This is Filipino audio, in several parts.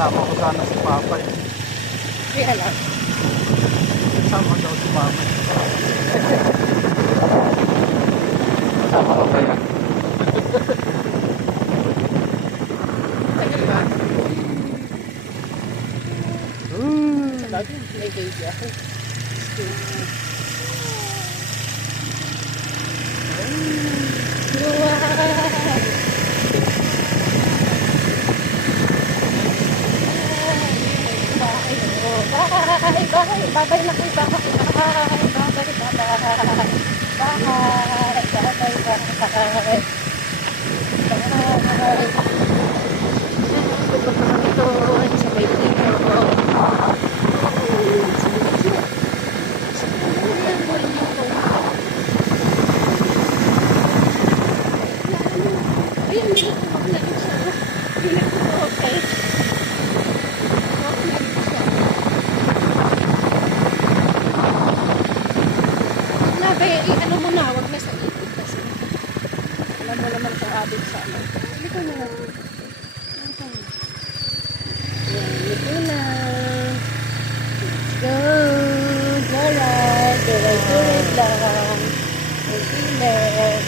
Kasama ko sana si Papa eh. Hindi alam. Kasama daw si Papa eh. Kasama ko kaya. Tagal ba? Sa bagay, may baby ako. Bye-bye na kayo. Ano mo na, wag na sa ikot kasi. Alam mo naman sa atin sa ano. Liko na. Liko na. Let's go. Alright. Alright lang. Alright.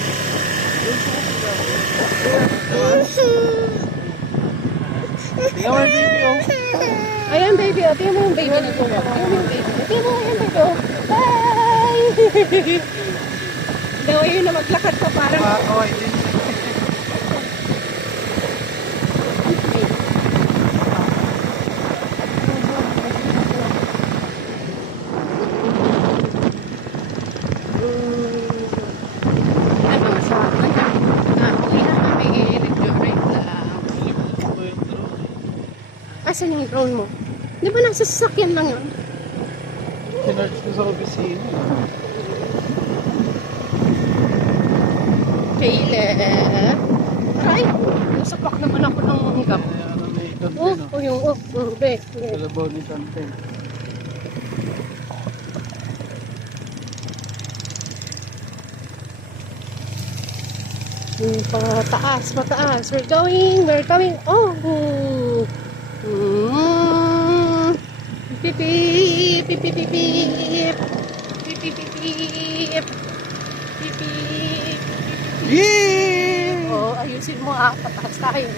Tingnan mo yung baby oh. Ayan baby, oh. Tingnan mo yung baby na to. Tingnan mo yung baby. Tingnan mo yung baby, oh. Bye! Daw ayun na maglakad pa parang... Makakaway din. Asan yung drone mo? Di ba nasa sasakyan lang yun? Sinerge ko sa opisina. Kayla. Aray! Nasapak naman ako ng hanggang. Be. Kalabaw ni Tanten. Pataas. We're going. Oh! Beep, beep, beep, beep, beep, beep. Beep, beep, beep, beep. Beep, beep. Yee! Oh, ayusin mo pataas tayo.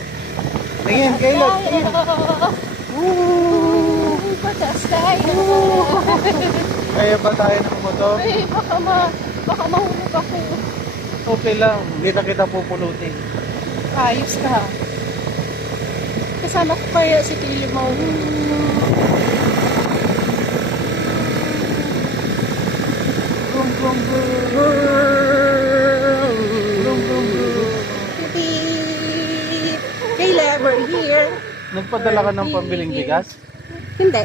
Tingin, Kayla. Pataas tayo. Kaya ba tayo ng motor? Eh, baka mahulog ako. Okay lang, hindi na kita pupulutin. Ayos ka. Kasama ko kaya si Tili mo. Brum, brum, brum. Brum, brum, brum. Kayla, we're here. Nagpadala ka ng pambiling bigas? Hindi.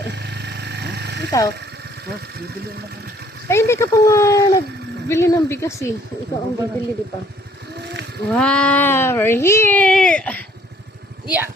Ikaw? Bibili na kami. Ay, hindi ka pa nga nagbili ng bigas eh. Ikaw ang bibili, di ba? Wow, we're here! Yeah!